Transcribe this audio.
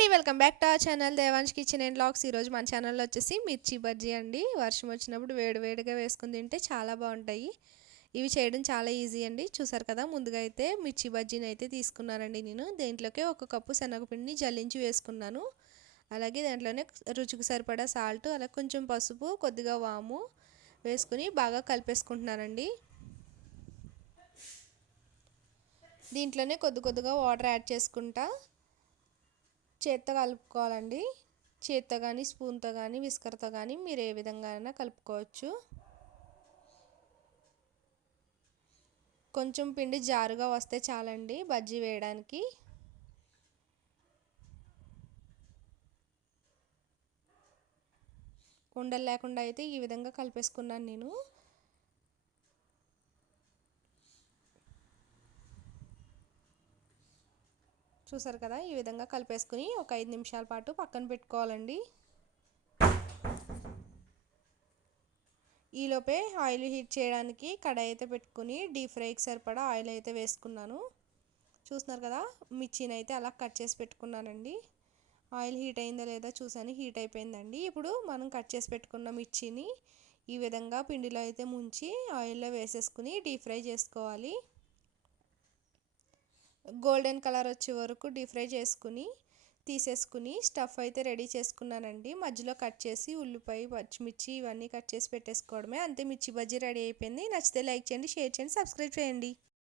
అండి welcome back to our channel Devansh kitchen and Laks. ఈరోజు మన ఛానల్లో వచ్చేసి మిర్చి బజ్జీ అండి. వర్షం వచ్చినప్పుడు వేడి వేడిగా వేసుకుని తింటే చాలా బాగుంటాయి. ఇవి చేయడం చాలా ఈజీ అండి. చూసారు కదా ముందుగా అయితే మిర్చి బజ్జీని అయితే తీసుకున్నానండి నేను. దేంట్లోకి ఒక కప్పు శనగపిండిని జల్లించి వేసుకున్నాను. అలాగే దాంట్లోనే రుచికి సరిపడా సాల్ట్ అలా కొంచెం పసుపు కొద్దిగా వాము వేసుకుని బాగా కలిపేసుకుంటున్నానండి. దీంట్లోనే కొద్ది కొద్దిగా వాటర్ యాడ్ చేసుకుంటా. చేత్తో కలుపుకోవాలండి. చేత్తో కానీ స్పూన్తో కానీ విస్కర్తో కానీ మీరు ఏ విధంగా అయినా కలుపుకోవచ్చు. కొంచెం పిండి జారుగా వస్తే చాలండి బజ్జీ వేయడానికి. ఉండలు లేకుండా అయితే ఈ విధంగా కలిపేసుకున్నాను నేను. చూసారు కదా? ఈ విధంగా కలిపేసుకుని ఒక ఐదు నిమిషాల పాటు పక్కన పెట్టుకోవాలండి. ఈలోపే ఆయిల్ హీట్ చేయడానికి కడాయి అయితే పెట్టుకుని డీప్ ఫ్రైకి సరిపడా ఆయిల్ అయితే వేసుకున్నాను. చూస్తున్నారు కదా? మిర్చిని అయితే అలా కట్ చేసి పెట్టుకున్నానండి. ఆయిల్ హీట్ అయిందో లేదో చూసాను హీట్ అయిపోయిందండి. ఇప్పుడు మనం కట్ చేసి పెట్టుకున్న మిర్చిని ఈ విధంగా పిండిలో అయితే ముంచి ఆయిల్లో వేసేసుకుని డీప్ ఫ్రై చేసుకోవాలి. గోల్డెన్ కలర్ వచ్చే వరకు డీప్ ఫ్రై చేసుకుని తీసేసుకుని స్టఫ్ అయితే రెడీ చేసుకున్నానండి. మధ్యలో కట్ చేసి ఉల్లిపాయ పచ్చిమిర్చి ఇవన్నీ కట్ చేసి పెట్టేసుకోవడమే. అంతే మిర్చి బజ్జీ రెడీ అయిపోయింది. నచ్చితే లైక్ చేయండి షేర్ చేయండి సబ్స్క్రైబ్ చేయండి.